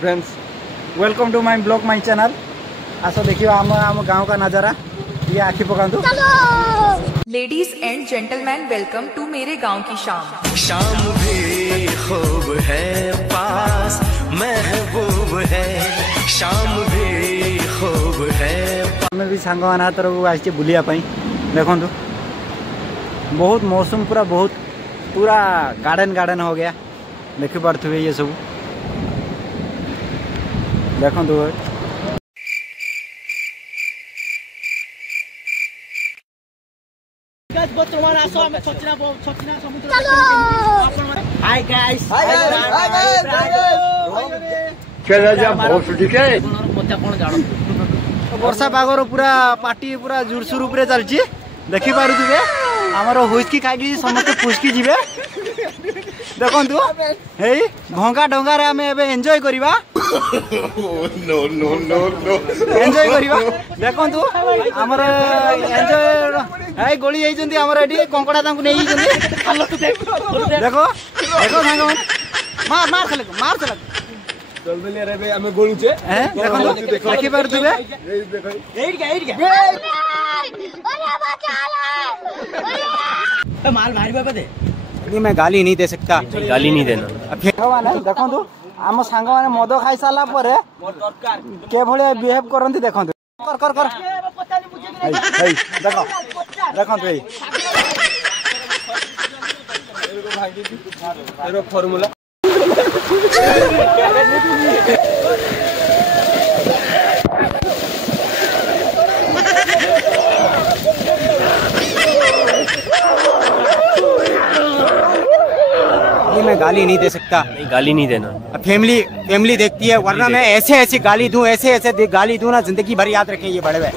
Friends welcome to my blog my channel. आसो देखियो आम गांव का नजारा। ये आखि पकांतु। Ladies and gentleman welcome to मेरे गांव की शाम। शाम भी खूब है पास महबूब है, शाम भी खूब है। हमें भी सांग माना तरफ आसी बुलिया पाई। देखंतु बहुत मौसम पूरा गार्डन हो गया। देखि पारथुबे ये सब देखंतु। हाय गाइस वर्षा पागर पूरा पार्टी पूरा जोरसोर उपरे चलची। देखि पारुथिबे हमर हुइस्की खाइकी समस्त पुस्की जिवे। देखंतु हे भंगा डंगा रे हमें एबे एन्जॉय करिबा। No no no no enjoy करिबा। देखंतु हमर एन्जॉय हे गोली आइचंती हमर एठी कंकड़ा तांकु नेई जंती। देखो देखो सांग मार मार चले जल्दी रे बे हमें गोलू छे। हैं देखंतु देखि पारुथिबे एइट माल मारी बाबा दे। नहीं मैं गाली नहीं दे सकता। गाली नहीं देना। देखो आम सांग माने मद खाई साला परे के भले बिहेव करंती। देखंतु कर कर कर हेई देखो देखंतु हेई तेरो फार्मूला मैं गाली नहीं दे सकता। गाली नहीं देना। फैमिली देखती है, वरना मैं ऐसे गाली दूं ऐसे गाली दूं ना जिंदगी भर याद रखें ये बड़े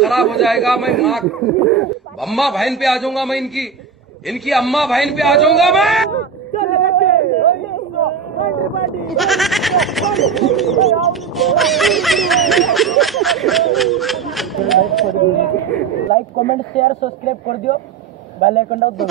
खराब हो जाएगा। मैं माँ अम्मा बहन पे आ जाऊंगा। मैं इनकी अम्मा बहन पे आ जाऊंगा मैं। लाइक कमेंट शेयर सब्सक्राइब कर दियो, बेल आइकन दबाओ।